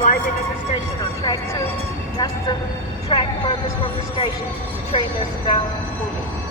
arriving at the station on track 2. That's the track furthest from the station. The train is now moving.